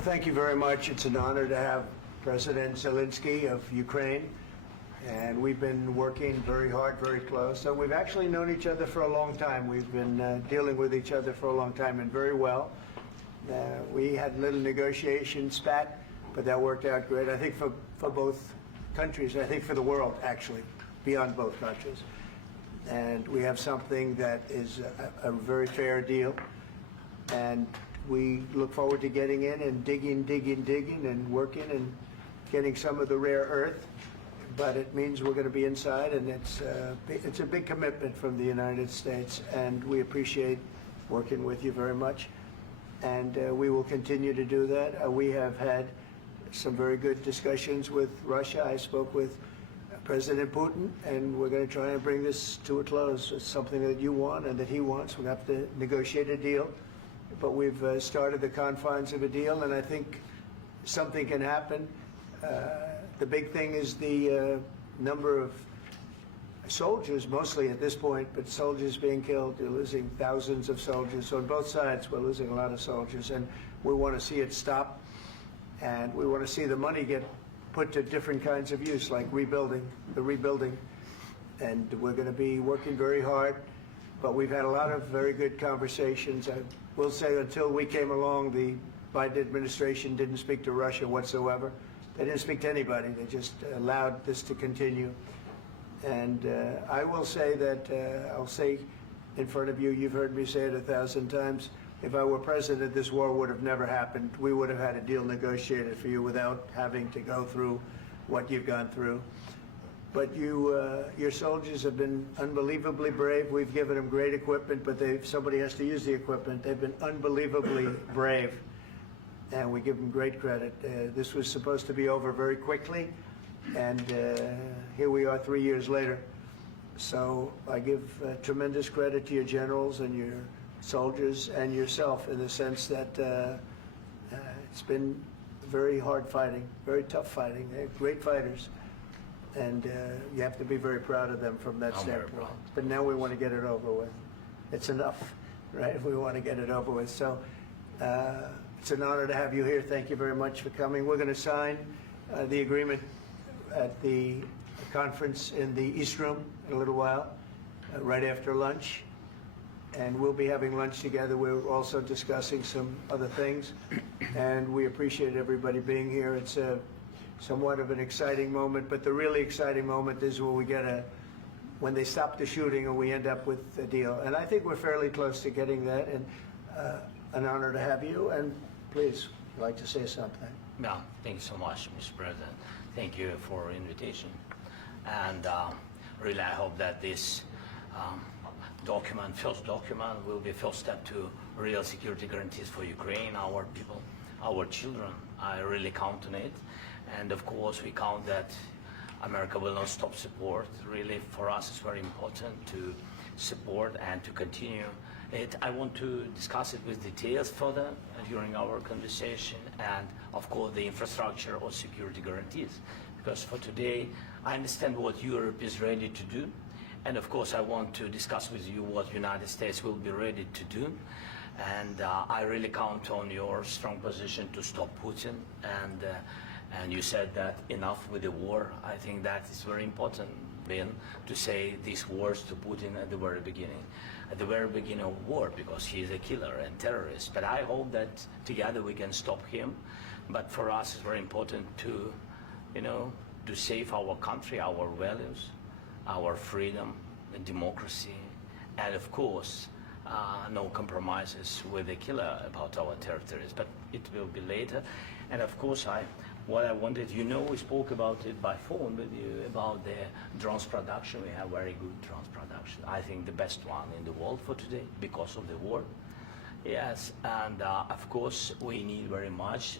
Well, thank you very much. It's an honor to have President Zelenskyy of Ukraine, and we've been working very hard, very close. So we've actually known each other for a long time. We've been dealing with each other for a long time and very well. We had a little negotiation spat, but that worked out great. I think for both countries, I think for the world, actually, beyond both countries. And we have something that is a very fair deal. And we look forward to getting in and digging and working and getting some of the rare earth. But it means we're going to be inside, and it's a big commitment from the United States, and we appreciate working with you very much. And we will continue to do that. We have had some very good discussions with Russia. I spoke with President Putin, and we're going to try and bring this to a close. It's something that you want and that he wants. We're going to have to negotiate a deal. But we've started the confines of a deal, and I think something can happen. The big thing is the number of soldiers, mostly at this point, but soldiers being killed. You're losing thousands of soldiers. So on both sides, we're losing a lot of soldiers, and we want to see it stop. And we want to see the money get put to different kinds of use, like rebuilding. And we're going to be working very hard. But we've had a lot of very good conversations. I will say until we came along, the Biden administration didn't speak to Russia whatsoever. They didn't speak to anybody. They just allowed this to continue. And I will say that, I'll say in front of you, you've heard me say it 1,000 times, if I were president, this war would have never happened. We would have had a deal negotiated for you without having to go through what you've gone through. But your soldiers have been unbelievably brave. We've given them great equipment, but somebody has to use the equipment. They've been unbelievably brave, and we give them great credit. This was supposed to be over very quickly, and here we are 3 years later. So I give tremendous credit to your generals and your soldiers and yourself in the sense that it's been very hard fighting, very tough fighting. They're great fighters. And you have to be very proud of them from that standpoint. But now we want to get it over with. It's enough, right? We want to get it over with. So it's an honor to have you here. Thank you very much for coming. We're going to sign the agreement at the conference in the East Room in a little while, right after lunch. And we'll be having lunch together. We're also discussing some other things. And we appreciate everybody being here. It's somewhat of an exciting moment, but the really exciting moment is when they stop the shooting and we end up with a deal. And I think we're fairly close to getting that, and an honor to have you. And please, I'd like to say something. Yeah, thank you so much, Mr. President. Thank you for the invitation. And really, I hope that this first document, will be first step to real security guarantees for Ukraine, our people, our children. I really count on it. And of course, we count that America will not stop support. Really, for us, it's very important to support and to continue it. I want to discuss it with details further during our conversation, and of course, the infrastructure or security guarantees. Because for today, I understand what Europe is ready to do, and of course, I want to discuss with you what United States will be ready to do. And I really count on your strong position to stop Putin. And you said that enough with the war. I think that is very important, Ben, to say these words to Putin at the very beginning of war, because he is a killer and terrorist. But I hope that together we can stop him. But for us, it's very important to, to save our country, our values, our freedom and democracy, and of course, no compromises with the killer about our territories. But it will be later. And of course, what I wanted, we spoke about it by phone with you, about the drones production. We have very good drones production. I think the best one in the world for today because of the war. Yes, and of course, we need very much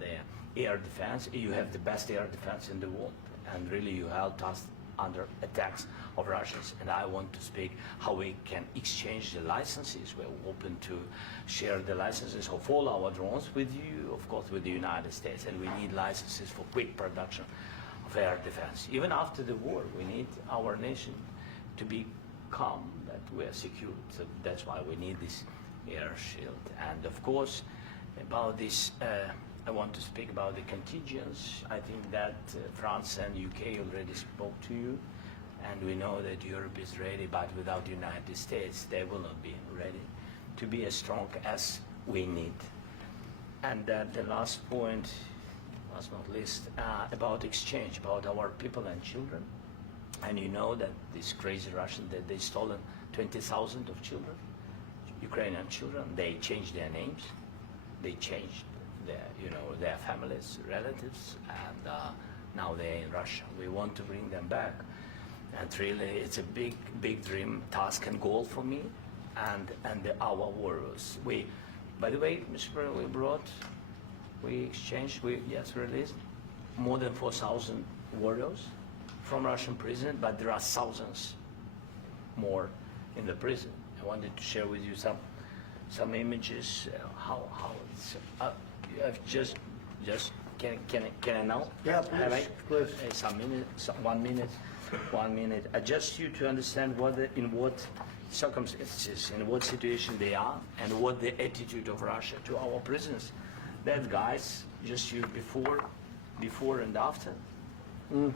the air defense. You have the best air defense in the world, and really you helped us under attacks of Russians. And I want to speak how we can exchange the licenses. We're open to share the licenses of all our drones with you, of course, with the United States. And we need licenses for quick production of air defense. Even after the war, we need our nation to be calm, that we are secure. So that's why we need this air shield. And of course, about this I want to speak about the contingents. I think that France and UK already spoke to you, and we know that Europe is ready, but without the United States, they will not be ready to be as strong as we need. And the last point, last not least, about exchange, about our people and children. And you know that these crazy Russians, that they stolen 20,000 of children, Ukrainian children. They changed their names, they changed their families, relatives, and now they're in Russia. We want to bring them back, and really, it's a big dream, task, and goal for me, and our warriors. By the way, Mr. President, we exchanged, released more than 4,000 warriors from Russian prison, but there are thousands more in the prison. I wanted to share with you some images. How it's. Can I now? Yeah, Have I? please. Some minute, 1 minute, 1 minute. Just you to understand in what circumstances, in what situation they are, and what the attitude of Russia to our prisoners. That guys, just you before and after. And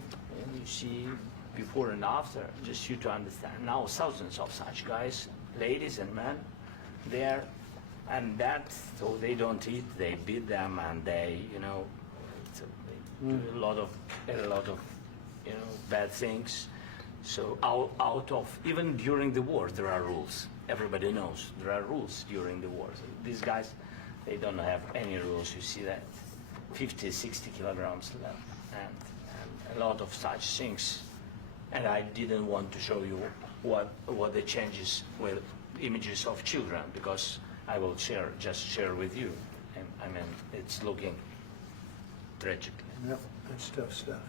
you see before and after, just you to understand. Now thousands of such guys, ladies and men, there, and that, so they don't eat, they beat them, and they, they do a lot of, bad things. So out of, even during the war, there are rules. Everybody knows there are rules during the war. So these guys, they don't have any rules. You see that 50, 60 kilograms left, and a lot of such things. And I didn't want to show you what the changes with images of children, because I will just share with you. And I mean, it's looking tragic. Yep, that's tough stuff.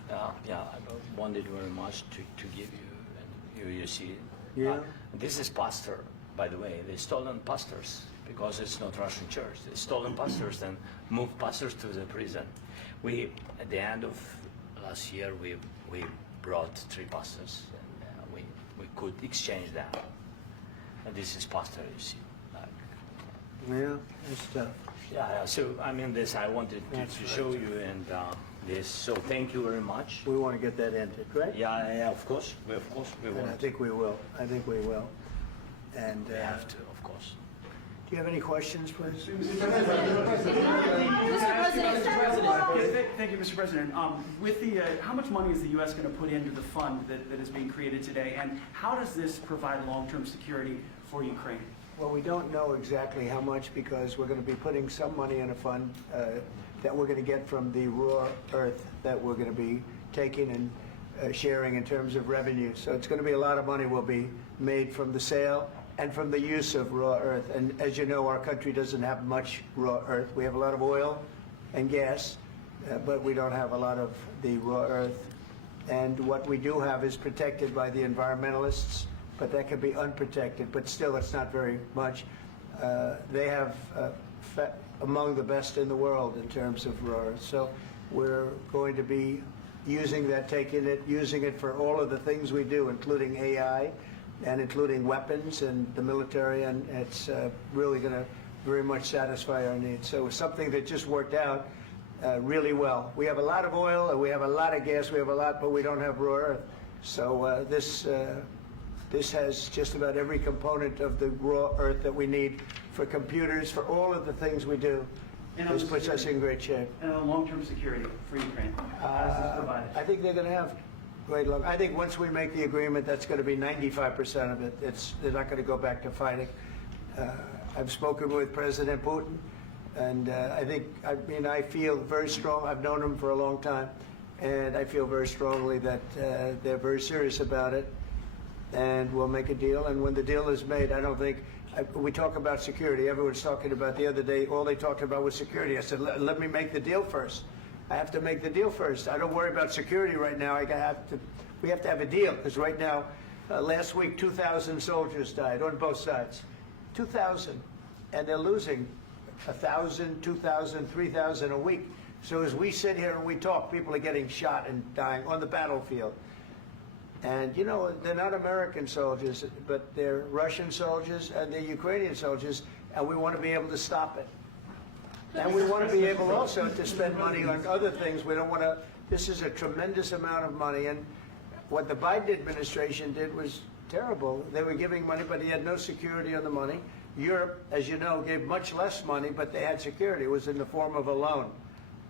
Yeah, I wanted very much to give you, and you see. Yeah. This is pastor, by the way. They stolen pastors because it's not Russian church. They stolen pastors and moved pastors to the prison. At the end of last year, we brought 3 pastors, and we could exchange them. And this is pastor, you see. Yeah, that's tough. Yeah. So I mean, this I wanted to show you, and this. So thank you very much. We want to get that ended, right? Yeah, of course. We And want. I think we will. And We have to, of course. do you have any questions, please? Thank you, Mr. President. With the, how much money is the U.S. going to put into the fund that is being created today, and how does this provide long-term security for Ukraine? Well, we don't know exactly how much, because we're going to be putting some money in a fund that we're going to get from the raw earth that we're going to be taking and sharing in terms of revenue. So it's going to be a lot of money will be made from the sale and from the use of raw earth. And as you know, our country doesn't have much raw earth. We have a lot of oil and gas, but we don't have a lot of the raw earth. And what we do have is protected by the environmentalists, but that can be unprotected, but still it's not very much. They have among the best in the world in terms of raw earth. So we're going to be using that, using it for all of the things we do, including AI and including weapons and the military, and it's really going to very much satisfy our needs. So it's something that just worked out really well. We have a lot of oil, and we have a lot of gas, we have a lot, but we don't have raw earth. So this has just about every component of the raw earth that we need for computers, for all of the things we do. This puts us in great shape. And on long-term security for Ukraine, how does this provide it? I think they're going to have great luck. I think once we make the agreement, that's going to be 95% of it. They're not going to go back to fighting. I've spoken with President Putin, and I feel very strong. I've known him for a long time, and I feel very strongly that they're very serious about it, and we'll make a deal. And when the deal is made, I don't think, we talk about security. Everyone's talking about the other day, all they talked about was security. I said, let me make the deal first. I have to make the deal first. I don't worry about security right now. We have to have a deal, because right now, last week, 2,000 soldiers died on both sides. 2,000, and they're losing 1,000, 2,000, 3,000 a week. So as we sit here and we talk, people are getting shot and dying on the battlefield. And you know, they're not American soldiers, but they're Russian soldiers and they're Ukrainian soldiers, and we want to be able to stop it. And we want to be able also to spend money on other things. We don't want to, this is a tremendous amount of money. And what the Biden administration did was terrible. They were giving money, but he had no security on the money. Europe, as you know, gave much less money, but they had security. It was in the form of a loan.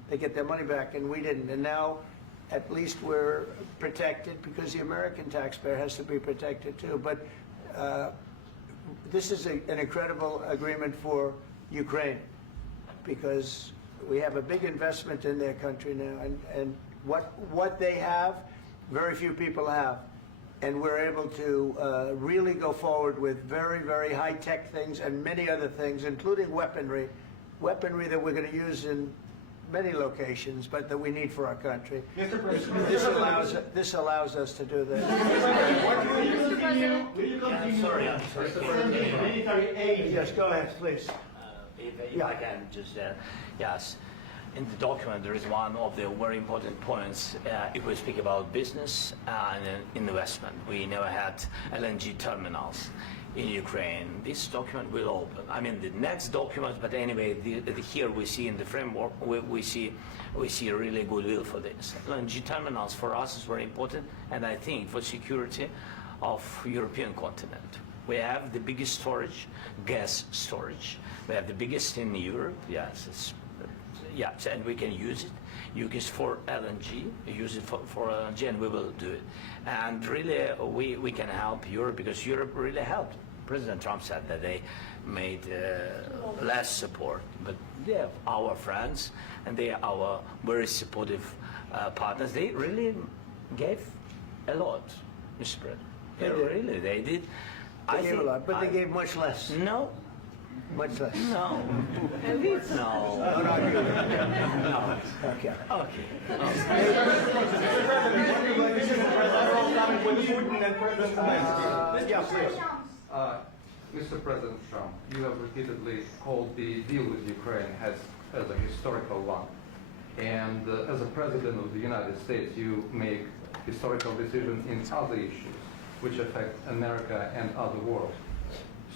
They get their money back, and we didn't. And now, at least we're protected because the American taxpayer has to be protected too. But this is an incredible agreement for Ukraine because we have a big investment in their country now, and what they have, very few people have. And we're able to really go forward with very, very high-tech things and many other things, including weaponry that we're going to use in many locations, but that we need for our country. Mr. President, This allows us to do that. will you continue Sorry. sending military aid? Yes, go ahead, please. If I can just, yes. In the document, there is one of the very important points. If we speak about business and investment, we never had LNG terminals in Ukraine. This document will open. I mean, the next document, but anyway, here we see in the framework, we see really goodwill for this. LNG terminals for us is very important, and I think for security of European continent. We have the biggest storage, gas storage. We have the biggest in Europe. Yes, yes, and we can use it. Use it for LNG. Use it for LNG, and we will do it. And really, we can help Europe because Europe really helped. President Trump said that they made less support, but they are our friends and they are our very supportive partners. They really gave a lot, Mr. President. They did. They gave a lot, but they gave much less. No. Much less. No. No. No. Okay. Mr. President Trump, you have repeatedly called the deal with Ukraine as a historical one. And as a President of the United States, you make historical decisions in other issues which affect America and other world.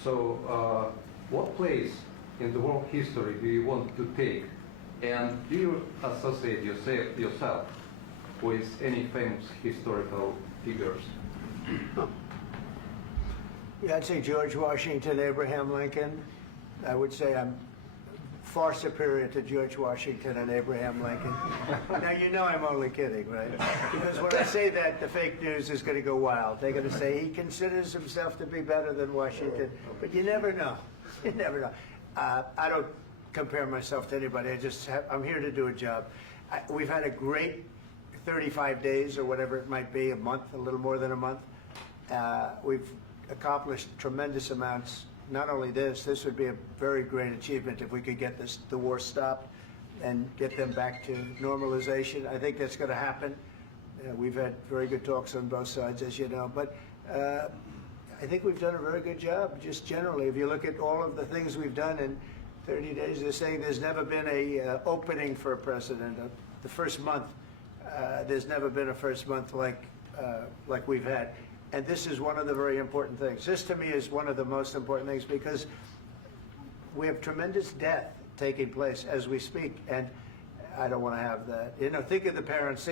So what place in the world history do you want to take? And do you associate yourself with any famous historical figures? Yeah, I'd say George Washington, Abraham Lincoln. I would say I'm far superior to George Washington and Abraham Lincoln. Now, you know I'm only kidding, right? Because when I say that, the fake news is going to go wild. They're going to say he considers himself to be better than Washington. But you never know. You never know. I don't compare myself to anybody. I'm here to do a job. We've had a great 35 days or whatever it might be, a month, a little more than a month. We've accomplished tremendous amounts. Not only this would be a very great achievement if we could get the war stopped and get them back to normalization. I think that's going to happen. We've had very good talks on both sides, as you know. But I think we've done a very good job, just generally. If you look at all of the things we've done in 30 days, they're saying there's never been a opening for a president. The first month, there's never been a first month like we've had. And this is one of the very important things. This, to me, is one of the most important things because we have tremendous death taking place as we speak, and I don't want to have that. You know, think of the parents,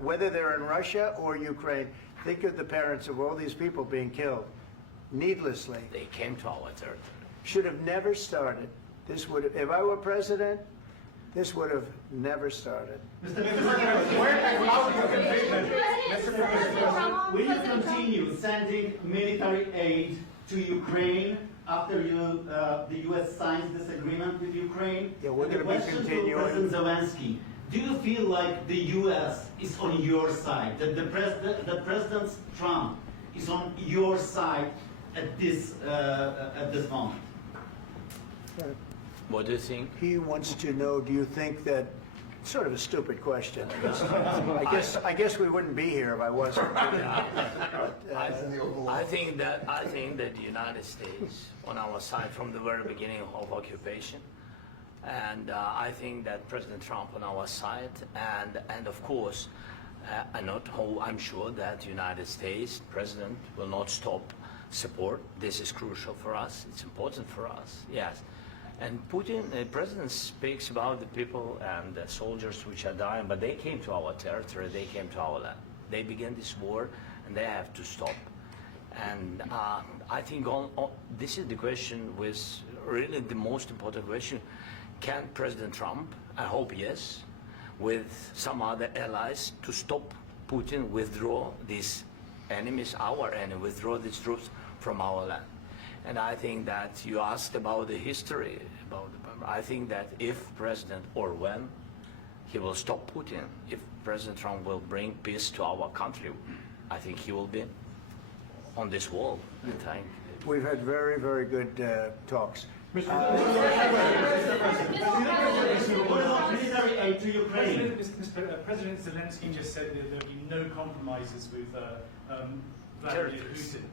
whether they're in Russia or Ukraine, think of the parents of all these people being killed needlessly. They came to our territory. Should have never started. This would have, if I were president, this would have never started. Mr. President, how do you conviction? Mr. President, will you continue sending military aid to Ukraine after the U.S. signs this agreement with Ukraine? Yeah, we're going to be continuing. To President Zelenskyy, do you feel like the U.S. is on your side, that President Trump is on your side at this moment? What do you think? He wants to know, do you think that, sort of a stupid question. I guess we wouldn't be here if I wasn't. I think that the United States on our side from the very beginning of occupation, and I think that President Trump on our side, and of course, I'm sure that the United States President will not stop support. This is crucial for us. It's important for us. Yes. And Putin, the president speaks about the people and the soldiers which are dying, but they came to our territory, they came to our land. They began this war, and they have to stop. And I think this is the question, with really the most important question. Can President Trump, I hope yes, with some other allies, to stop Putin, withdraw these enemies, our enemy, withdraw these troops from our land? And I think that you asked about the history, I think that if President, or when, he will stop Putin, if President Trump will bring peace to our country, I think he will be on this wall. We've had very, very good talks. Military aid to Ukraine. President Zelenskyy just said that there will be no compromises with Vladimir Putin.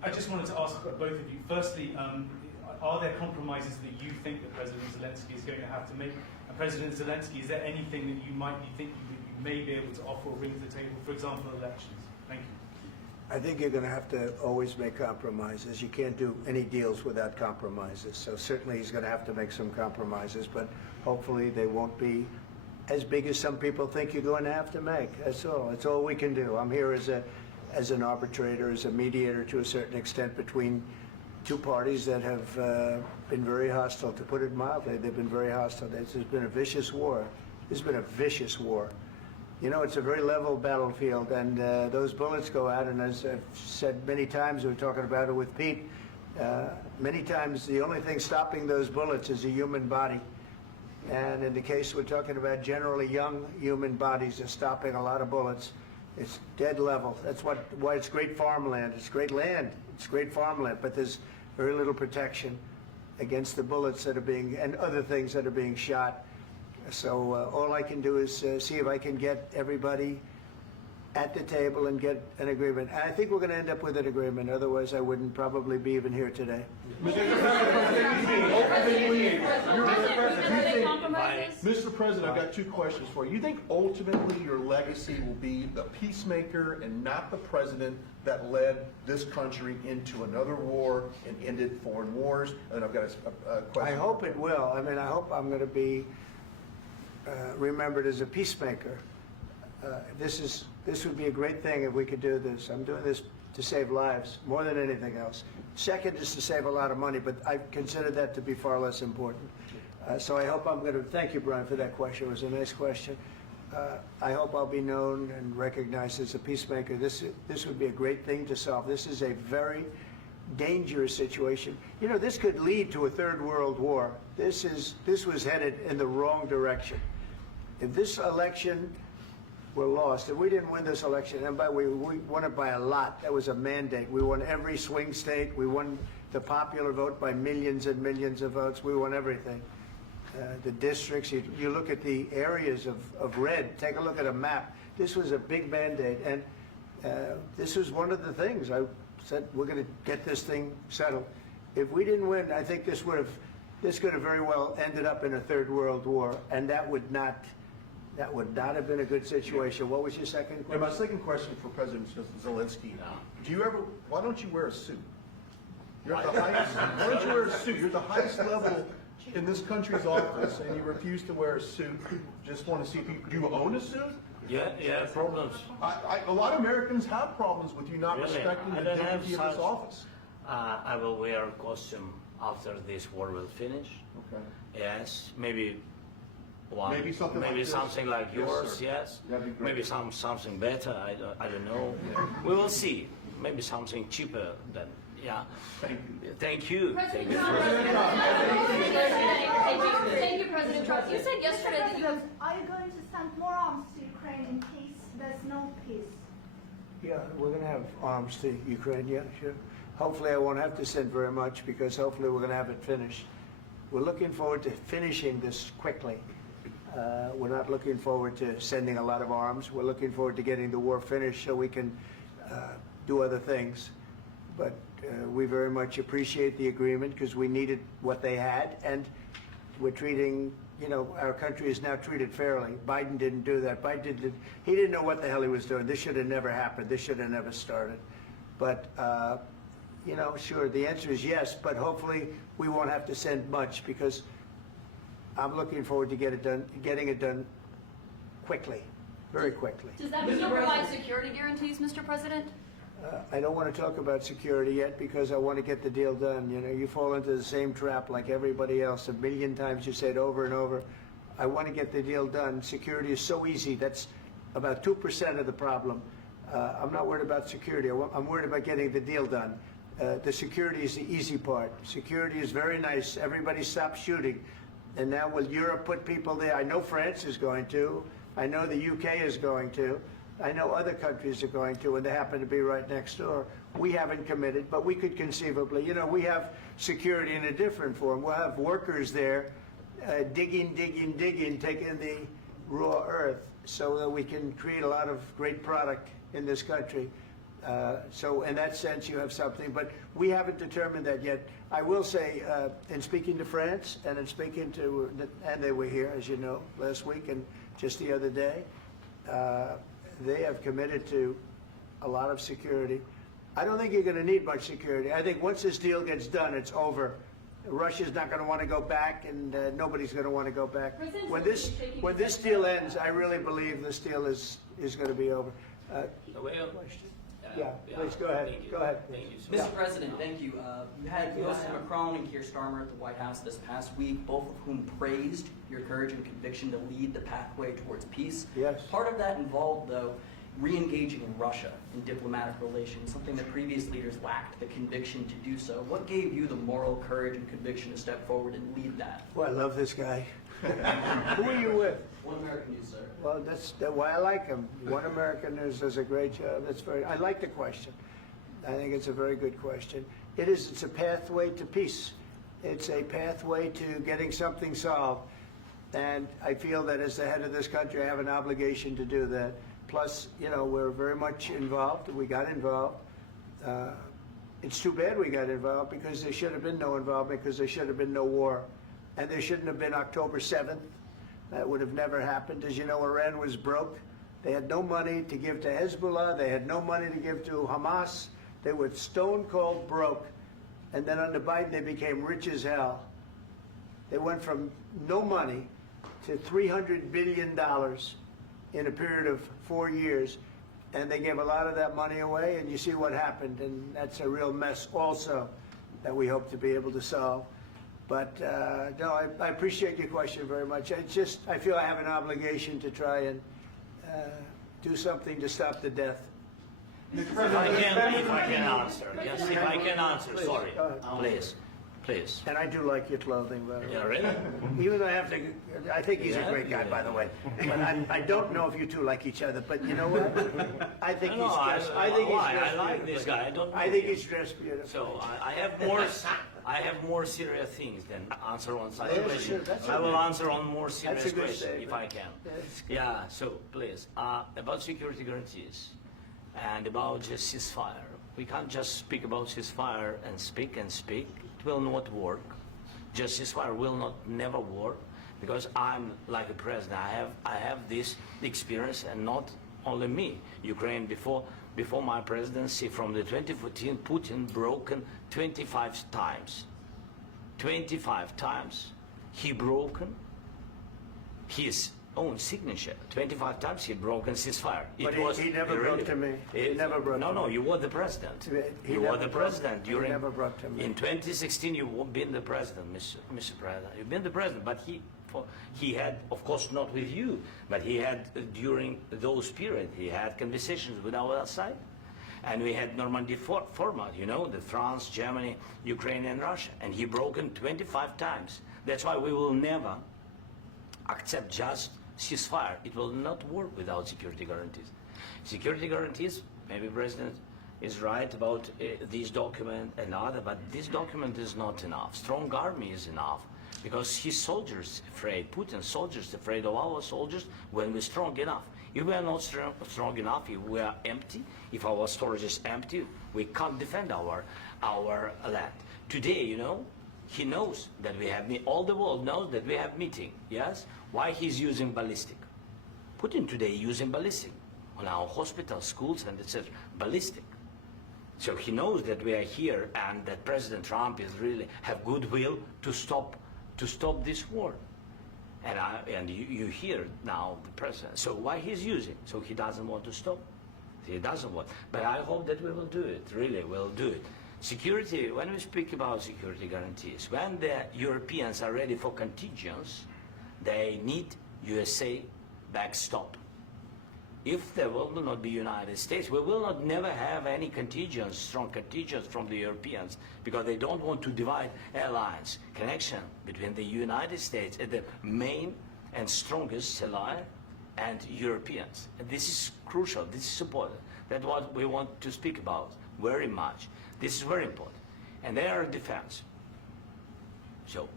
I just wanted to ask both of you, firstly, are there compromises that you think that President Zelenskyy is going to have to make? And President Zelenskyy, is there anything that you might be thinking that you may be able to offer or bring to the table, for example, elections? Thank you. I think you're going to have to always make compromises. You can't do any deals without compromises. So certainly he's going to have to make some compromises, but hopefully they won't be as big as some people think you're going to have to make. That's all. That's all we can do. I'm here as an arbitrator, as a mediator to a certain extent between two parties that have been very hostile, to put it mildly. They've been very hostile. There's been a vicious war. There's been a vicious war. You know, it's a very level battlefield, and those bullets go out, and as I've said many times, we were talking about it with Pete, many times the only thing stopping those bullets is a human body. And in the case we're talking about, generally young human bodies are stopping a lot of bullets. It's dead level. That's why it's great farmland. It's great land. It's great farmland, but there's very little protection against the bullets that are being, and other things that are being shot. So all I can do is see if I can get everybody at the table and get an agreement. And I think we're going to end up with an agreement. Otherwise, I wouldn't probably be even here today. Mr. President, I've got two questions for you. You think ultimately your legacy will be the peacemaker and not the president that led this country into another war and ended foreign wars? And I've got a question. I hope it will. I mean, I hope I'm going to be remembered as a peacemaker. This would be a great thing if we could do this. I'm doing this to save lives more than anything else. Second is to save a lot of money, but I consider that to be far less important. So I hope I'm going to, thank you, Brian, for that question. It was a nice question. I hope I'll be known and recognized as a peacemaker. This would be a great thing to solve. This is a very dangerous situation. You know, this could lead to a third world war. This was headed in the wrong direction. If this election were lost, if we didn't win this election, and we won it by a lot, that was a mandate. We won every swing state. We won the popular vote by millions and millions of votes. We won everything. The districts, you look at the areas of red, take a look at a map. This was a big mandate, and this was one of the things I said, we're going to get this thing settled. If we didn't win, I think this could have very well ended up in a third world war, and that would not have been a good situation. What was your second question? And my second question for President Zelenskyy: why don't you wear a suit? You're at the highest. Why don't you wear a suit? You're at the highest level in this country's office, and you refuse to wear a suit. Just want to see people. Do you own a suit? Yeah, problems. A lot of Americans have problems with you not Really? respecting the I don't have dignity of this such- office. I will wear a costume after this war will finish. Okay. Yes, maybe one. Maybe something like this. something like Yes, yours. sir. Yes. That'd be great. Maybe something better. I don't know. We will see. Maybe something cheaper than. Yeah. Thank you. Thank you. President Thank you. Trump. Thank you, President Trump. You said yesterday that you have. Are you going to send more arms to Ukraine in case there's no peace? Yeah, we're going to have arms to Ukraine, yeah, sure. Hopefully I won't have to send very much, because hopefully we're going to have it finished. We're looking forward to finishing this quickly. We're not looking forward to sending a lot of arms. We're looking forward to getting the war finished so we can do other things. But we very much appreciate the agreement, because we needed what they had, and we're treating, you know, our country is now treated fairly. Biden didn't do that. He didn't know what the hell he was doing. This should have never happened. This should have never started. But you know, sure, the answer is yes, but hopefully we won't have to send much because I'm looking forward to getting it done quickly, very quickly. Does that mean you'll provide security guarantees, Mr. President? I don't want to talk about security yet because I want to get the deal done. You know, you fall into the same trap like everybody else. A million times you say it over and over. I want to get the deal done. Security is so easy. That's about 2% of the problem. I'm not worried about security. I'm worried about getting the deal done. The security is the easy part. Security is very nice. Everybody stopped shooting. And now will Europe put people there? I know France is going to. I know the UK is going to. I know other countries are going to, and they happen to be right next door. We haven't committed, but we could conceivably. You know, we have security in a different form. We'll have workers there digging, taking the raw earth so that we can create a lot of great product in this country. So in that sense, you have something, but we haven't determined that yet. I will say, in speaking to France and in speaking to, and they were here, as you know, last week and just the other day, they have committed to a lot of security. I don't think you're going to need much security. I think once this deal gets done, it's over. Russia's not going to want to go back, and nobody's going to want to go back. When this deal ends, I really believe this deal is going to be over. Yeah, please go ahead. Thank you. Go ahead. Thank you so Mr. much. President, thank you. You had President Macron and Keir Starmer at the White House this past week, both of whom praised your courage and conviction to lead the pathway towards peace. Yes. Part of that involved, though, re-engaging Russia in diplomatic relations, something that previous leaders lacked the conviction to do so. What gave you the moral courage and conviction to step forward and lead that? Well, I love this guy. Who are you with? One American News, sir. Well, that's why I like him. One American News does a great job. I like the question. I think it's a very good question. It's a pathway to peace. It's a pathway to getting something solved. And I feel that as the head of this country, I have an obligation to do that. Plus, you know, we're very much involved. We got involved. It's too bad we got involved because there should have been no involvement because there should have been no war. And there shouldn't have been October 7th. That would have never happened. As you know, Iran was broke. They had no money to give to Hezbollah. They had no money to give to Hamas. They were stone cold broke. And then under Biden, they became rich as hell. They went from no money to $300 billion in a period of 4 years. And they gave a lot of that money away, and you see what happened. And that's a real mess also that we hope to be able to solve. But no, I appreciate your question very much. I feel I have an obligation to try and do something to stop the death. If I can answer, yes, if I can answer, Please, sorry, go ahead. please. And I do like your clothing, by the way. Yeah, really? Even though I think he's a Yeah, great guy, yeah. by the way. But I don't know if you two like each other. But you know what? I think No, he's dressed. I like this guy. I don't know I think him. he's dressed beautiful. So I have more serious things than answer on such Yes, question. sure, that's I will okay. answer on more serious That's a good question if statement. I can. That's good. Yeah. So please, about security guarantees and about just ceasefire. We can't just speak about ceasefire and speak and speak. It will not work. Just ceasefire will never work because I'm like a president. I have this experience, and not only me. Ukraine before my presidency, from the 2014, Putin broken 25 times. 25 times he broken his own signature. 25 times he broken ceasefire. But he never brought to me. He never brought No, to no, me. you were the president. He You never were the brought- president he during. never brought to me. In 2016, you've been the president, Mr. President. You've been the president, but he had, of course, not with you, but he had during those periods, he had conversations with our side. And we had Normandy format, you know, the France, Germany, Ukraine, and Russia. And he broken 25 times. That's why we will never accept just ceasefire. It will not work without security guarantees. Security guarantees, maybe President is right about this document and other, but this document is not enough. Strong army is enough because his soldiers afraid, Putin's soldiers afraid of our soldiers when we're strong enough. If we are not strong enough, if we are empty, if our storage is empty, we can't defend our land. Today, you know, he knows that we have, all the world knows that we have meeting, yes? Why he's using ballistic? Putin today using ballistic on our hospitals, schools, and etc. Ballistic. So he knows that we are here and that President Trump is really have goodwill to stop this war. And you hear now the president. So why he's using? So he doesn't want to stop. He doesn't want. But I hope that we will do it. Really, we'll do it. Security. When we speak about security guarantees, when the Europeans are ready for contingents, they need USA backstop. If there will not be United States, we will not never have any contingents, strong contingents from the Europeans, because they don't want to divide alliance connection between the United States and the main and strongest ally and Europeans. And this is crucial, this is important. That's what we want to speak about very much. This is very important. And air defense. So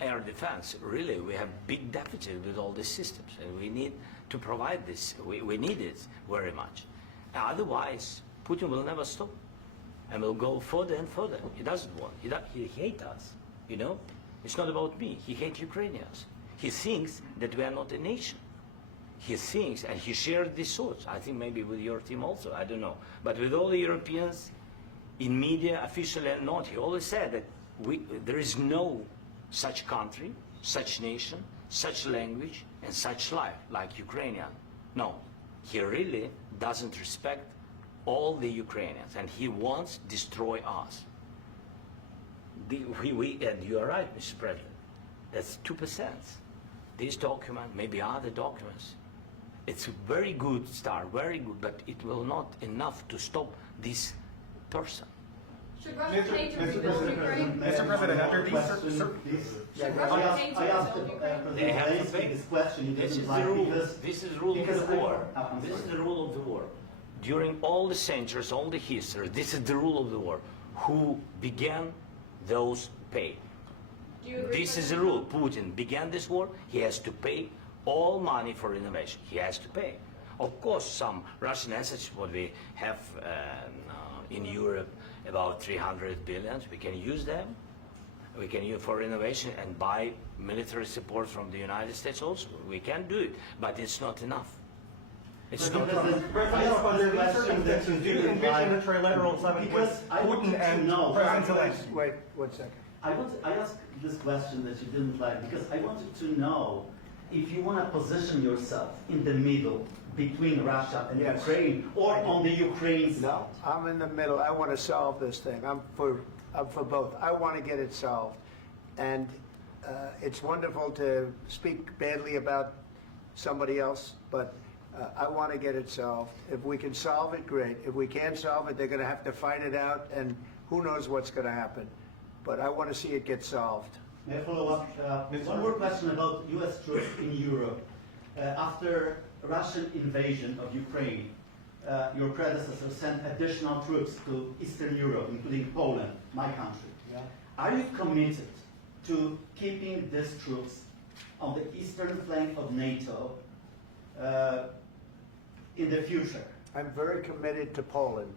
air defense, really, we have big deficit with all these systems, and we need to provide this. We need it very much. Otherwise, Putin will never stop, and will go further and further. He doesn't want. He hates us. You know, it's not about me. He hates Ukrainians. He thinks that we are not a nation. He thinks, and he shared these thoughts. I think maybe with your team also. I don't know, but with all the Europeans, in media, officially and not, he always said that there is no such country, such nation, such language, and such life like Ukrainian. No, he really doesn't respect all the Ukrainians, and he wants to destroy us. And you are right, Mr. President. That's 2%. This document, maybe other documents, it's a very good start, very good, but it will not enough to stop this person. Should Russia pay to rebuild Ukraine? Mr. President, after these Should Russia pay to I asked rebuild Ukraine? They have to Zelensky pay. this question. He This didn't is like the rule. because This is the rule of because the war. I'm This is sorry. the rule of the war. During all the centuries, all the history, this is the rule of the war. Who began, those pay. Do you agree This with is the that? rule. Putin began this war. He has to pay all money for innovation. He has to pay. Of course, some Russian assets, what we have in Europe, about 300 billion, we can use them. We can use for innovation and buy military support from the United States also. We can do it, but it's not enough. It's not enough. I asked other questions that you Do you didn't envision a like. trilateral summit Because with I wanted Putin to and know. President Zelenskyy? Wait 1 second. I asked this question that you didn't like because I wanted to know if you want to position yourself in the middle between Russia and Yes. Ukraine or on the Ukraine side. No, I'm in the middle. I want to solve this thing. I'm for both. I want to get it solved. And it's wonderful to speak badly about somebody else, but I want to get it solved. If we can solve it, great. If we can't solve it, they're going to have to fight it out, and who knows what's going to happen. But I want to see it get solved. May I follow up? One more question about U.S. troops in Europe. After Russian invasion of Ukraine, your predecessor sent additional troops to Eastern Europe, including Poland, my country. Yeah. Are you committed to keeping these troops on the eastern flank of NATO in the future? I'm very committed to Poland.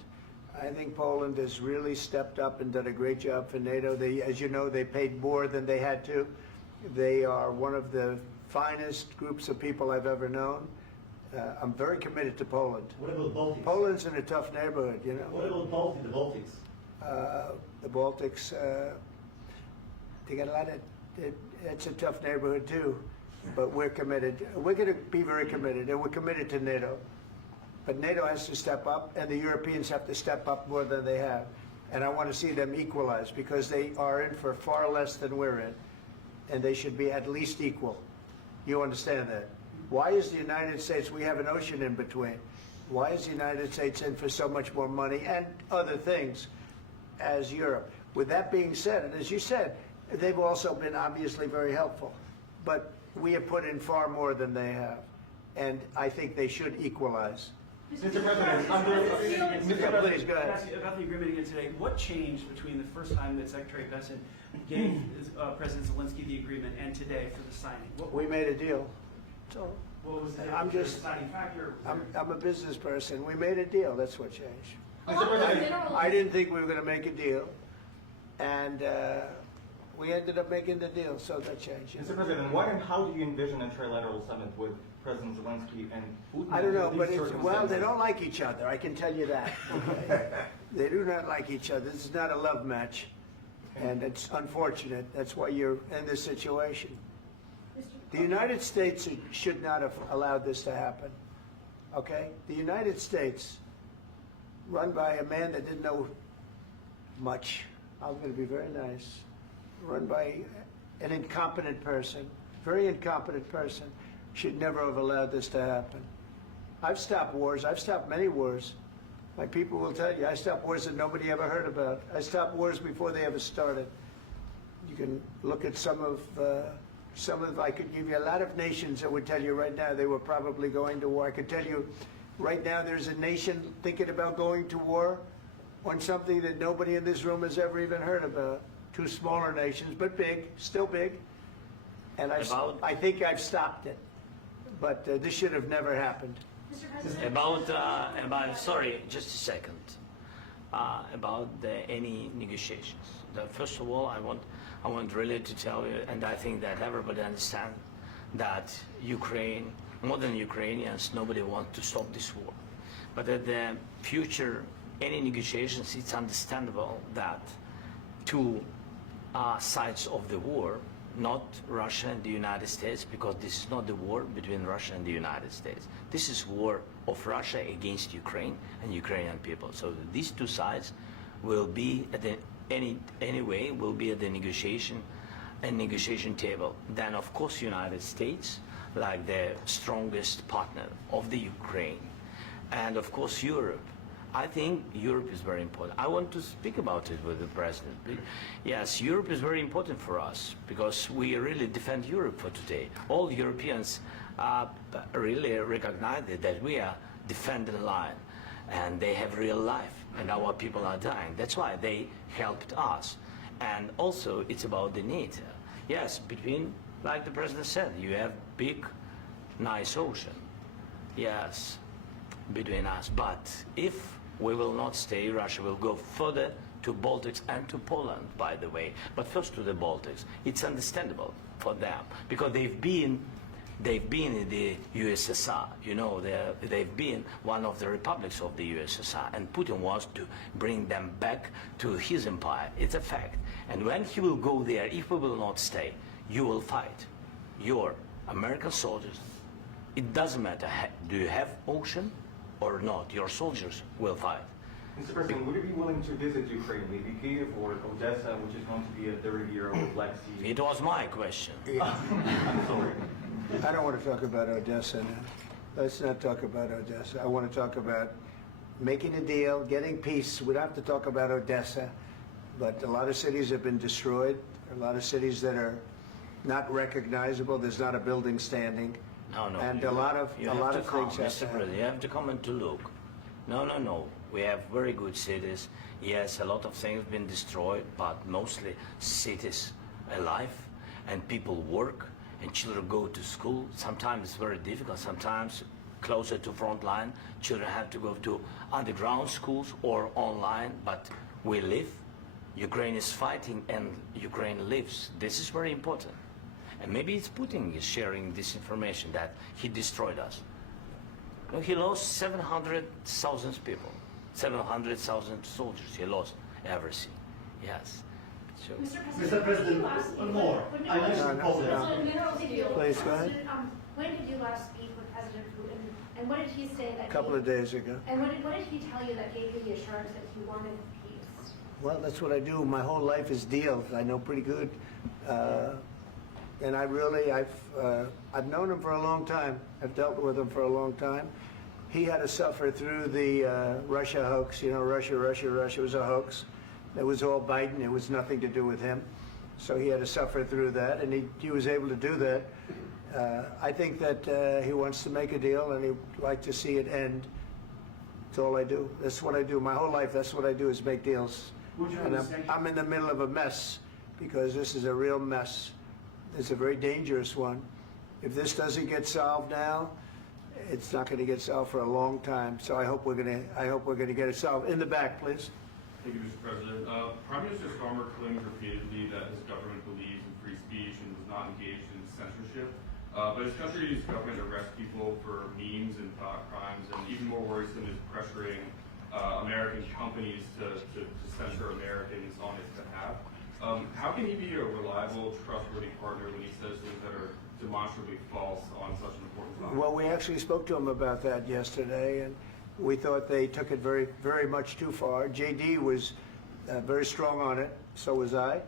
I think Poland has really stepped up and done a great job for NATO. They, as you know, they paid more than they had to. They are one of the finest groups of people I've ever known. I'm very committed to Poland. What about Baltics? Poland's in a tough neighborhood, you know. What about the Baltics? The Baltics, they got a lot of, it's a tough neighborhood too, but we're committed. We're going to be very committed, and we're committed to NATO. But NATO has to step up, and the Europeans have to step up more than they have. And I want to see them equalize, because they are in for far less than we're in, and they should be at least equal. You understand that? Why is the United States, we have an ocean in between, why is the United States in for so much more money and other things as Europe? With that being said, and as you said, they've also been obviously very helpful, but we have put in far more than they have, and I think they should equalize. Mr. President, Please, go ahead. About the agreement again today, what changed between the first time that Secretary Vance gave President Zelenskyy the agreement and today for the signing? We made a deal. So What was the I'm just- deciding factor? I'm a business person. We made a deal. That's what changed. Mr. President, I didn't think we were going to make a deal, and We ended up making the deal, so that changed. Mr. President, what and how do you envision a trilateral summit with President Zelenskyy and Putin? I don't know, in but these well, they circumstances? don't like each other, I can tell you that. Okay? They do not like each other. This is not a love match, and it's unfortunate. That's why you're in this situation. The United States should not have allowed this to happen, okay? The United States, run by a man that didn't know much, I'm going to be very nice, run by an incompetent person, very incompetent person, should never have allowed this to happen. I've stopped wars. I've stopped many wars. My people will tell you, I stopped wars that nobody ever heard about. I stopped wars before they ever started. You can look at some of, I could give you a lot of nations that would tell you right now they were probably going to war. I could tell you right now there's a nation thinking about going to war on something that nobody in this room has ever even heard about. Two smaller nations, but big, still big. And I think I've stopped it. But this should have never happened. Mr. President. Sorry, just a second. About any negotiations. First of all, I want really to tell you, and I think that everybody understands that Ukraine, more than Ukrainians, nobody wants to stop this war. But at the future, any negotiations, it's understandable that two sides of the war, not Russia and the United States, because this is not the war between Russia and the United States. This is war of Russia against Ukraine and Ukrainian people. So these two sides will be at the anyway will be at the negotiation table. Then of course United States, like the strongest partner of the Ukraine, and of course Europe. I think Europe is very important. I want to speak about it with the President. Yes, Europe is very important for us because we really defend Europe for today. All Europeans really recognize that we are defending the line and they have real life and our people are dying. That's why they helped us. And also it's about the NATO. Yes, between, like the President said, you have big, nice ocean. Yes, between us. But if we will not stay, Russia will go further to Baltics and to Poland, by the way. But first to the Baltics. It's understandable for them because they've been in the USSR. You know, they've been one of the republics of the USSR, and Putin wants to bring them back to his empire. It's a fact. And when he will go there, if we will not stay, you will fight. Your American soldiers, it doesn't matter, do you have ocean or not, your soldiers will fight. Mr. President, would you be willing to visit Ukraine, maybe Kiev or Odessa, which is going to be at the Riviera or Black Sea? It was my question. I'm sorry. I don't want to talk about Odessa now. Let's not talk about Odessa. I want to talk about making a deal, getting peace. We don't have to talk about Odessa, but a lot of cities have been destroyed. A lot of cities that are not recognizable. There's not a building standing. No. And a lot of things have to Mr. happen. President, you have to come and to look. No. We have very good cities. Yes, a lot of things have been destroyed, but mostly cities alive, and people work, and children go to school. Sometimes it's very difficult. Sometimes closer to front line, children have to go to underground schools or online, but we live. Ukraine is fighting, and Ukraine lives. This is very important. And maybe it's Putin is sharing this information that he destroyed us. No, he lost 700,000 people, 700,000 soldiers. He lost everything. Yes. So, Mr. President, one more. I mentioned Poland. Please, go ahead. When did you last speak with President Putin, and what did he say that? A couple of days ago. And what did he tell you that gave you the assurance that he wanted peace? Well, that's what I do. My whole life is deals. I know pretty good. And I've known him for a long time. I've dealt with him for a long time. He had to suffer through the Russia hoax. You know, Russia was a hoax. It was all Biden. It was nothing to do with him. So he had to suffer through that, and he was able to do that. I think that he wants to make a deal, and he'd like to see it end. That's all I do. That's what I do. My whole life, that's what I do is make deals. And I'm in the middle of a mess because this is a real mess. It's a very dangerous one. If this doesn't get solved now, it's not going to get solved for a long time. So I hope we're going to get it solved. In the back, please. Thank you, Mr. President. Prime Minister Starmer claimed repeatedly that his government believes in free speech and was not engaged in censorship. But his country's government arrests people for memes and thought crimes, and even more worrisome is pressuring American companies to censor Americans on his behalf. How can he be a reliable, trustworthy partner when he says things that are demonstrably false on such an important topic? Well, we actually spoke to him about that yesterday, and we thought they took it very, very much too far. JD was very strong on it. So was I.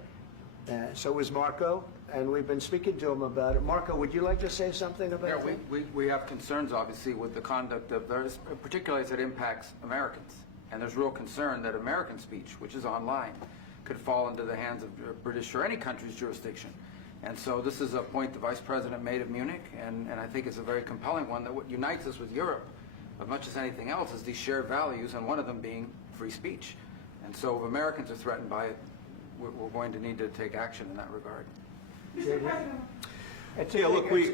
So was Marco. And we've been speaking to him about it. Marco, would you like to say something about that? We have concerns, obviously, with the conduct of those, particularly as it impacts Americans. And there's real concern that American speech, which is online, could fall into the hands of British or any country's jurisdiction. And so this is a point the Vice President made of Munich, and I think it's a very compelling one, that what unites us with Europe, as much as anything else, is these shared values, and one of them being free speech. And so if Americans are threatened by it, we're going to need to take action in that regard. Mr. President.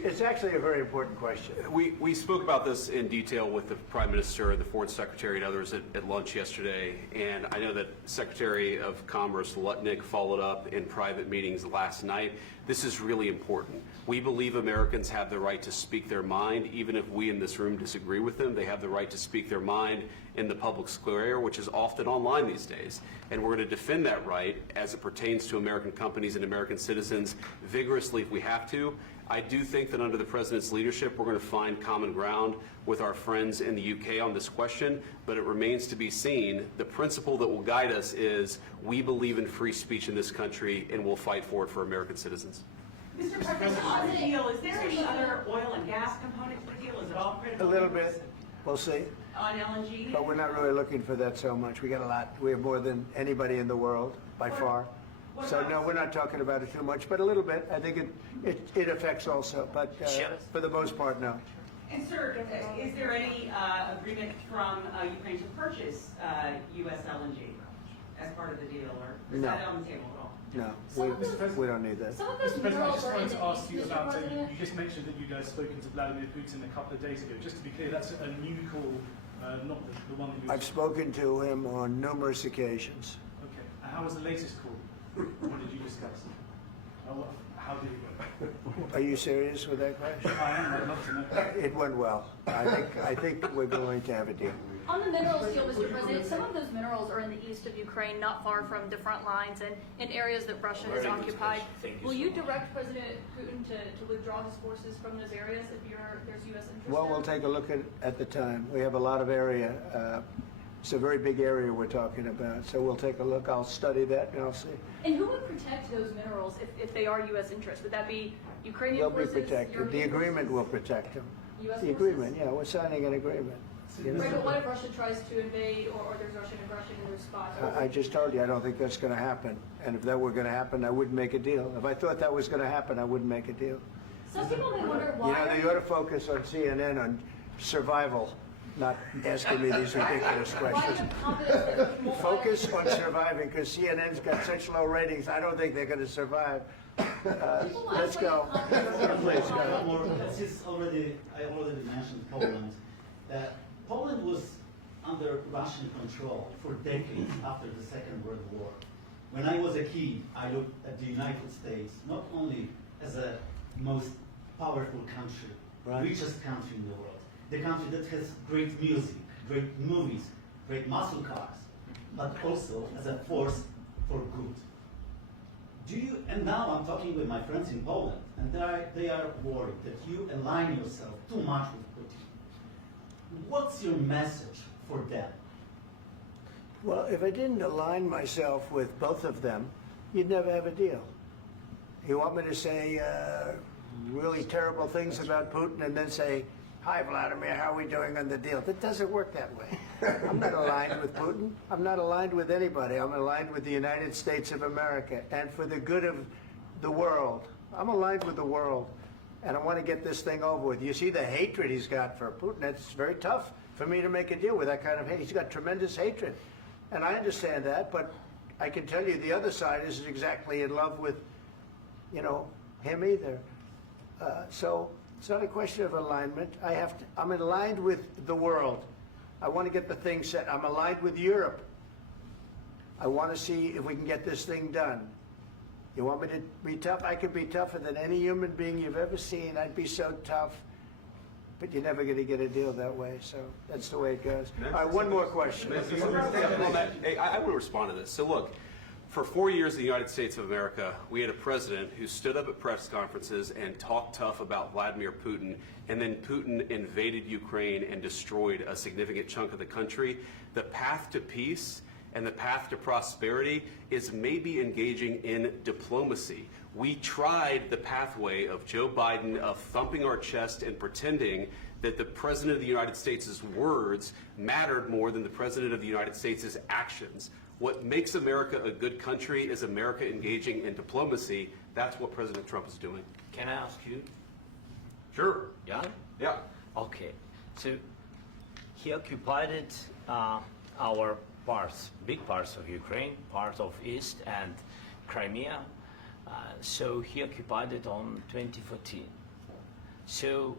It's actually a very important question. We spoke about this in detail with the Prime Minister, the Foreign Secretary, and others at lunch yesterday, and I know that Secretary of Commerce Lutnick followed up in private meetings last night. This is really important. We believe Americans have the right to speak their mind, even if we in this room disagree with them. They have the right to speak their mind in the public square, which is often online these days. And we're going to defend that right as it pertains to American companies and American citizens vigorously if we have to. I do think that under the President's leadership, we're going to find common ground with our friends in the UK on this question, but it remains to be seen. The principle that will guide us is we believe in free speech in this country, and we'll fight for it for American citizens. Mr. President, on the deal, is there any other oil and gas component to the deal? Is it all critical? A little bit. We'll see. On LNG? But we're not really looking for that so much. We got a lot. We have more than anybody in the world, by far. So no, we're not talking about it too much, but a little bit. I think it affects also, but for the most part, no. And sir, is there any agreement from Ukraine to purchase U.S. LNG as part of the deal, or is that on the table at all? No, we don't need that. Mr. President, I just wanted to ask you about, you just mentioned that you guys spoken to Vladimir Putin a couple of days ago. Just to be clear, that's a new call, not the one that you... I've spoken to him on numerous occasions. Okay. And how was the latest call? What did you discuss? How did it go? Are you serious with that question? I am. I'd love to know. It went well. I think we're going to have a deal. On the minerals deal, Mr. President, some of those minerals are in the east of Ukraine, not far from the front lines and in areas that Russia has occupied. Will you direct President Putin to withdraw his forces from those areas if there's U.S. interest? Well, we'll take a look at the time. We have a lot of area. It's a very big area we're talking about, so we'll take a look. I'll study that and I'll see. And who would protect those minerals if they are U.S. interest? Would that be Ukrainian forces? They'll be protected. The agreement will protect them. U.S. The agreement, yeah, we're signing an agreement. You know? Right, but what if Russia tries to invade or there's Russian aggression in those spots? I just told you, I don't think that's going to happen. And if that were going to happen, I wouldn't make a deal. If I thought that was going to happen, I wouldn't make a deal. Some people may wonder why. You know, they ought to focus on CNN on survival, not asking me these ridiculous questions. Focus on surviving, because CNN's got such low ratings. I don't think they're going to survive. Let's go. Please go. I already mentioned Poland. Poland was under Russian control for decades after the Second World War. When I was a kid, I looked at the United States not only as a most powerful country, richest country in the world, the country that has great music, great movies, great muscle cars, but also as a force for good. And now I'm talking with my friends in Poland, and they are worried that you align yourself too much with Putin. What's your message for them? Well, if I didn't align myself with both of them, you'd never have a deal. You want me to say really terrible things about Putin and then say, "Hi, Vladimir, how are we doing on the deal?" That doesn't work that way. I'm not aligned with Putin. I'm not aligned with anybody. I'm aligned with the United States of America and for the good of the world. I'm aligned with the world, and I want to get this thing over with. You see the hatred he's got for Putin. It's very tough for me to make a deal with that kind of hate. He's got tremendous hatred, and I understand that, but I can tell you the other side isn't exactly in love with, him either. So it's not a question of alignment. I'm aligned with the world. I want to get the thing set. I'm aligned with Europe. I want to see if we can get this thing done. You want me to be tough? I could be tougher than any human being you've ever seen. I'd be so tough. But you're never going to get a deal that way, so that's the way it goes. All right, one more question. Hey, I want to respond to this. So look, for 4 years in the United States of America, we had a president who stood up at press conferences and talked tough about Vladimir Putin, and then Putin invaded Ukraine and destroyed a significant chunk of the country. The path to peace and the path to prosperity is maybe engaging in diplomacy. We tried the pathway of Joe Biden of thumping our chest and pretending that the President of the United States' words mattered more than the President of the United States' actions. What makes America a good country is America engaging in diplomacy. That's what President Trump is doing. Can I ask you? Sure. Yeah? Yeah. Okay. So he occupied our parts, big parts of Ukraine, part of East and Crimea. So he occupied it on 2014. So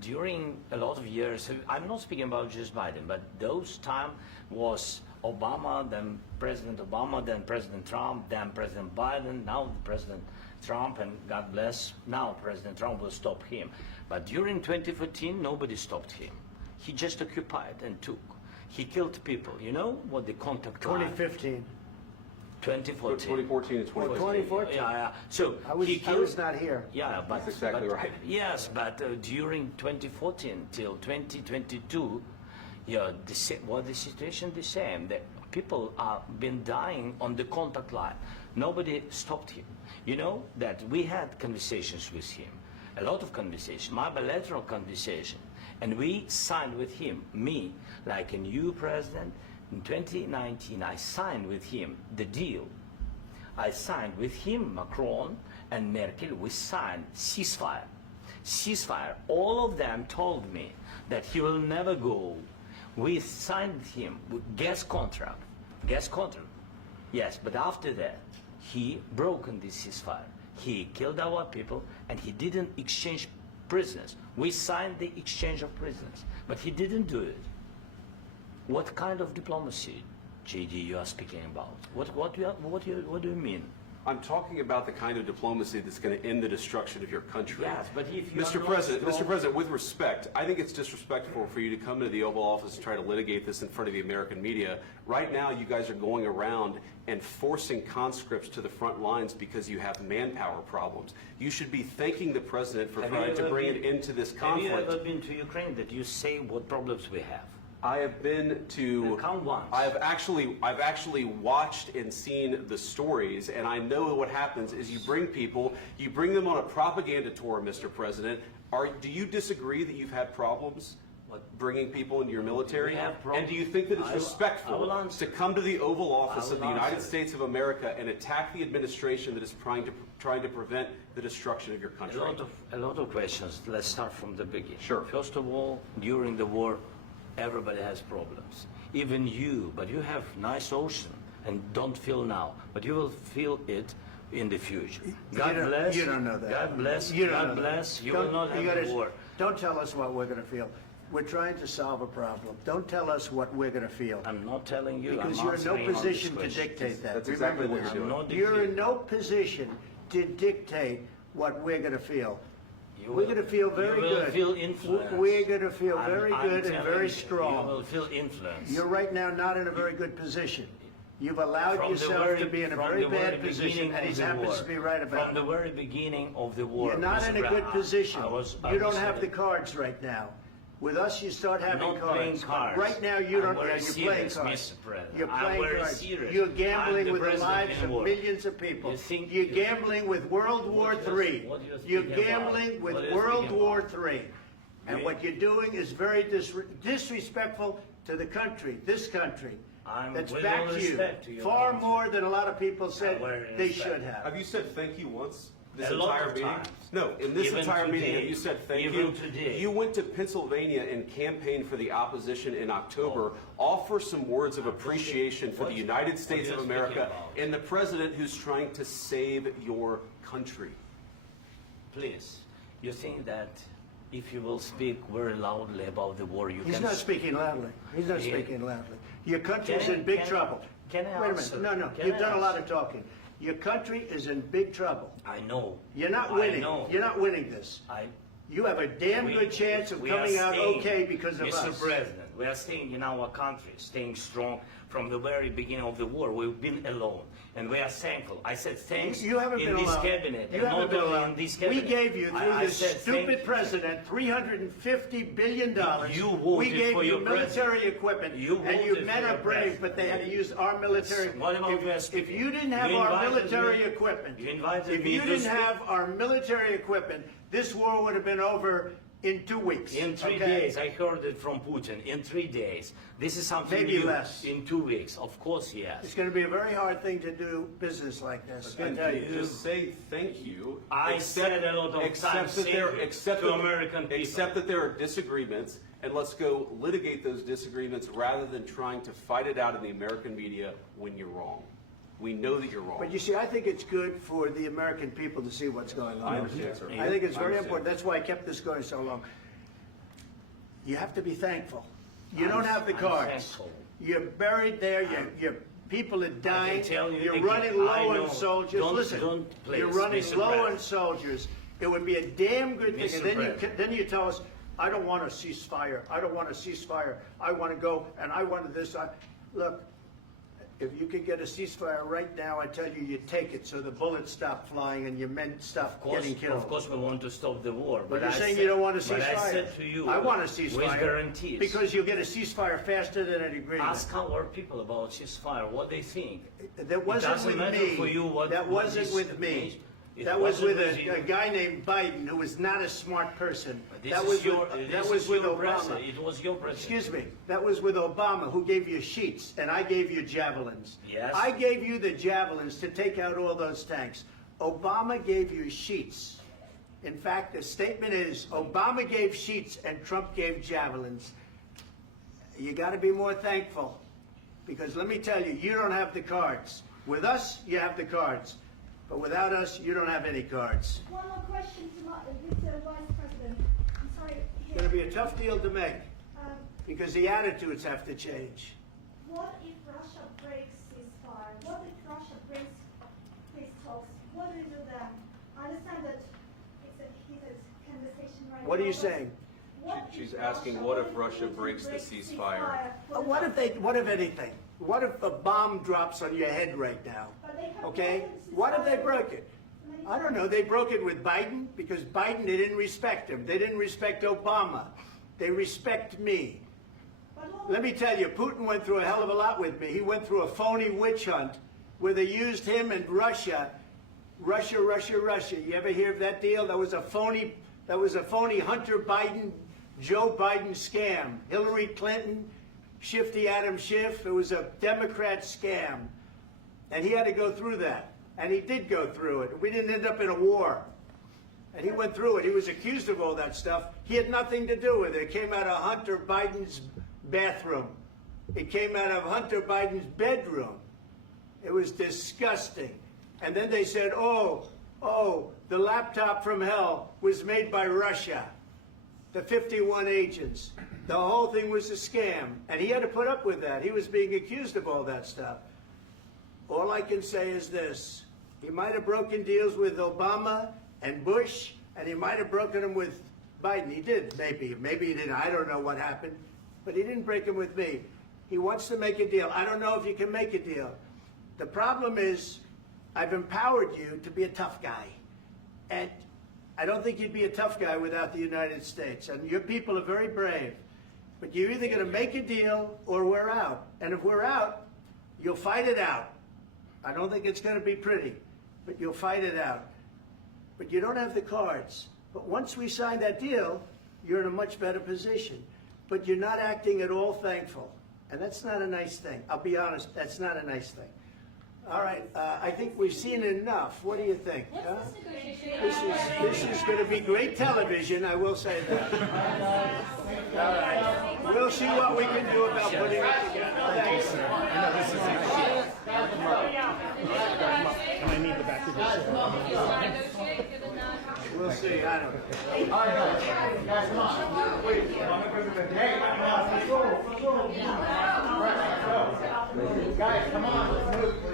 during a lot of years, so I'm not speaking about just Biden, but those time was Obama, then President Obama, then President Trump, then President Biden, now President Trump, and God bless, now President Trump will stop him. But during 2014, nobody stopped him. He just occupied and took. He killed people. You know what the contact line? 2015. 2014. 2014 and 2014. 2014. Yeah. So I was not here. Yeah, but That's exactly right. Yes, but during 2014 till 2022, yeah, the situation the same. The people are been dying on the contact line. Nobody stopped him. You know that we had conversations with him, a lot of conversations, my bilateral conversation, and we signed with him. Me, like a new president. In 2019, I signed with him the deal. I signed with him, Macron and Merkel, we signed ceasefire. Ceasefire. All of them told me that he will never go. We signed with him with gas contract. Gas contract. Yes, but after that, he broken this ceasefire. He killed our people and he didn't exchange prisoners. We signed the exchange of prisoners, but he didn't do it. What kind of diplomacy, JD, you are speaking about? What do you mean? I'm talking about the kind of diplomacy that's going to end the destruction of your country. Yes, but if you Mr. President, with respect, I think it's disrespectful for you to come into the Oval Office and try to litigate this in front of the American media. Right now, you guys are going around and forcing conscripts to the front lines because you have manpower problems. You should be thanking the President for trying to bring it into this conflict. Have you ever been to Ukraine that you say what problems we have? I have been to. Count once. I've actually watched and seen the stories, and I know what happens is you bring people, you bring them on a propaganda tour, Mr. President. Do you disagree that you've had problems bringing people into your military? And do you think that it's respectful to come to the Oval Office of the United States of America and attack the administration that is trying to prevent the destruction of your country? A lot of questions. Let's start from the beginning. Sure. First of all, during the war, everybody has problems. Even you, but you have nice ocean and don't feel now, but you will feel it in the future. God bless. You don't know that. God bless. You don't God know bless. that. You will not have a war. Don't tell us what we're going to feel. We're trying to solve a problem. Don't tell us what we're going to feel. I'm not telling you. Because I'm you're in no answering on position this to question. dictate that. That's Remember exactly what this. you're doing. You're in no position to dictate what we're going to feel. We're going to feel very good. You will feel influence. We're going to feel very I'm good and telling very you, strong. You will feel influence. You're right now not in a very good position. You've allowed yourself to be in a very bad position, and he happens to be right about it. From the very beginning of the war. You're not in a good position. You don't have the saying, cards right now. With us, you start having not cards. playing cards. Right now, you don't. I'm very You're serious, playing cards. Mr. President. You're I'm playing very cards. serious. You're gambling I'm with the president lives in of war. millions of people. You're you gambling with World War III. You're gambling with World War III. And what you're doing is very disrespectful to the country, this country. That's backed you far more than a lot of people said they should have. Have you said thank you once? This A lot entire of meeting? times. No, in this Even entire meeting, today. have you said thank Even you? today. You went to Pennsylvania and campaigned for the opposition in October. Offer some words of appreciation for the United States of America and the president who's trying to save your country. Please, you think that if you will speak very loudly about the war, you He's can... not speaking loudly. He's not speaking loudly. Your country's in big trouble. Can I Wait a answer? minute. No. Can You've I done a lot answer? of talking. Your country is in big trouble. I know. You're not I winning. know. You're not winning this. You have a damn good chance of we coming are out staying, okay because of Mr. us. President, we are staying in our country, staying strong from the very beginning of the war. We've been alone, and we are thankful. I said thanks You haven't in been this alone. cabinet, You and haven't not been only alone. in this We cabinet. gave you, through I this said thank stupid you. president, $350 billion. You we voted gave for you your military president. equipment, You and you voted men for are your brave, president. but they had to use our military. What about US If people? you didn't have You our invited military me- equipment, you invited if me you to didn't speak- have our military equipment, this war would have been over in 2 weeks. In 3 okay? days, I heard it from Putin. In 3 days, this is something Maybe new. less. In 2 weeks, of course, yes. It's going to be a very hard thing to do business like this. I Again, tell you. just say thank you. I said a lot of times that there, thank you accept to that- American people. Accept that there are disagreements, and let's go litigate those disagreements rather than trying to fight it out in the American media when you're wrong. We know that you're wrong. But you see, I think it's good for the American people to see what's going on. I understand, sir. I think it's I very understand. important. That's why I kept this going so long. You have to be thankful. You don't have the I'm cards. thankful. You're buried there. Your people are dying. tell you You're again, running I low know. on soldiers. Don't- Listen, don't please, you're running Mr. low on President. soldiers. It would be a damn good thing. Mr. And then President. then you tell us, I don't want a ceasefire. I don't want a ceasefire. I want to go and I wanted this. Look, if you could get a ceasefire right now, I tell you, you take it so the bullets stop flying and your men stop getting killed. Of course, we want to stop the war. But you're I saying said- you don't want a ceasefire. But I said to you, I want a ceasefire. with guarantees. Because you'll get a ceasefire faster than an agreement. Ask our people about ceasefire, what they think. That wasn't it doesn't with matter me. for you what That what wasn't is with me. information. It That was wasn't with you. a guy named Biden who was not a smart person. This That is was your, with, this that is was with your Obama. president. It was your president. Excuse me. That was with Obama, who gave you sheets, and I gave you javelins. Yes. I gave you the javelins to take out all those tanks. Obama gave you sheets. In fact, the statement is Obama gave sheets and Trump gave javelins. You got to be more thankful, because let me tell you, you don't have the cards. With us, you have the cards. But without us, you don't have any cards. One more question to Mr. Vice President. I'm sorry. It's going to be a tough deal to make, Um, because the attitudes have to change. what if Russia breaks ceasefire? What if Russia breaks peace talks? What do we do then? I understand that it's a heated conversation right now. What are you but saying? what if She's asking, what if Russia Putin breaks the breaks ceasefire? What if anything? What if a bomb drops on your head right now? But they have Okay? broken What if they ceasefire broke it? many I don't know. They broke it with Biden, because Biden, they didn't respect him. They didn't respect Obama. They respect me. Let me tell you, Putin went through a hell of a lot with me. He went through a phony witch hunt where they used him and Russia. Russia. You ever hear of that deal? That was a phony Hunter Biden, Joe Biden scam. Hillary Clinton, Shifty Adam Schiff. It was a Democrat scam. And he had to go through that. And he did go through it. We didn't end up in a war. And he went through it. He was accused of all that stuff. He had nothing to do with it. It came out of Hunter Biden's bathroom. It came out of Hunter Biden's bedroom. It was disgusting. And then they said, oh, the laptop from hell was made by Russia. The 51 agents. The whole thing was a scam. And he had to put up with that. He was being accused of all that stuff. All I can say is this. He might have broken deals with Obama and Bush, and he might have broken them with Biden. He did, maybe. Maybe he didn't. I don't know what happened. But he didn't break them with me. He wants to make a deal. I don't know if you can make a deal. The problem is, I've empowered you to be a tough guy. And I don't think you'd be a tough guy without the United States. And your people are very brave. But you're either going to make a deal or we're out. And if we're out, you'll fight it out. I don't think it's going to be pretty, but you'll fight it out. But you don't have the cards. But once we sign that deal, you're in a much better position. But you're not acting at all thankful. And that's not a nice thing. I'll be honest, that's not a nice thing. All right, I think we've seen enough. What do you think? Huh? This is going to be great television, I will say that. All right. We'll see what we can do about putting it together. Thanks. I need the back of this. We'll see. I don't know. All right, guys, come on. Wait, President. Hey, Guys, come on, let's move, please.